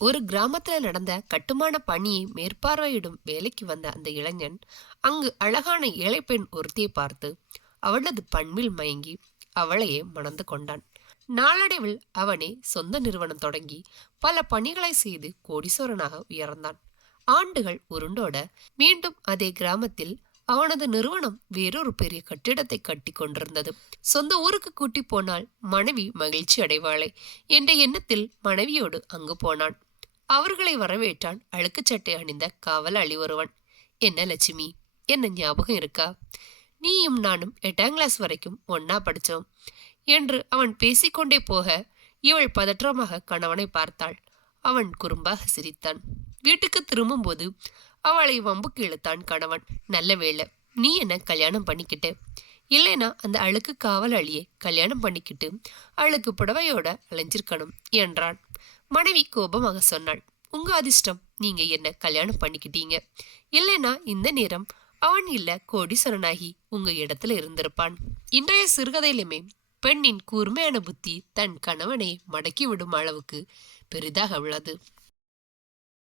ஒரு கிராமத்துல நடந்த கட்டுமான பணியை மேற்பார்வையிடும் வேலைக்கு வந்த அந்த இளைஞன் அங்கு அழகான ஏழை பெண் ஒருத்தியை பார்த்து அவளது பண்பில் மயங்கி அவளையே மணந்து கொண்டான். நாளடைவில் அவனே சொந்த நிறுவனம் தொடங்கி பல பணிகளை செய்து கோடீஸ்வரனாக உயர்ந்தான். ஆண்டுகள் உருண்டோட மீண்டும் அதே கிராமத்தில் அவனது நிறுவனம் வேறொரு பெரிய கட்டிடத்தை கட்டி கொண்டிருந்தது. சொந்த ஊருக்கு கூட்டி போனால் மனைவி மகிழ்ச்சி அடைவாளே என்ற எண்ணத்தில் மனைவியோடு அங்கு போனான். அவர்களை வரவேற்றான் அழுக்கு சட்டை அணிந்த காவலாளி ஒருவன். என்ன லட்சுமி, என்ன ஞாபகம் இருக்கா? நீயும் நானும் 8ஆம் கிளாஸ் வரைக்கும் ஒன்னா படிச்சோம் என்று அவன் பேசிக்கொண்டே போக இவள் பதற்றமாக கணவனை பார்த்தாள். அவன் குறும்பாக சிரித்தான். வீட்டுக்கு திரும்பும்போது அவளை வம்புக்கு இழுத்தான் கணவன். நல்ல வேளை நீ என்ன கல்யாணம் பண்ணிக்கிட்ட, இல்லைனா அந்த அழுக்கு காவலாளியை கல்யாணம் பண்ணிக்கிட்டு அழுக்கு புடவையோட அலைஞ்சிருக்கணும் என்றான். மனைவி கோபமாக சொன்னாள். உங்க அதிர்ஷ்டம், நீங்க என்ன கல்யாணம் பண்ணிக்கிட்டீங்க. இல்லைனா இந்த நேரம் அவன் இல்ல கோடீஸ்வரனாகி உங்க இடத்துல இருந்திருப்பான். இன்றைய சிறுகதையிலுமே பெண்ணின் கூர்மையான புத்தி தன் கணவனை மடக்கி விடும் அளவுக்கு பெரிதாக உள்ளது.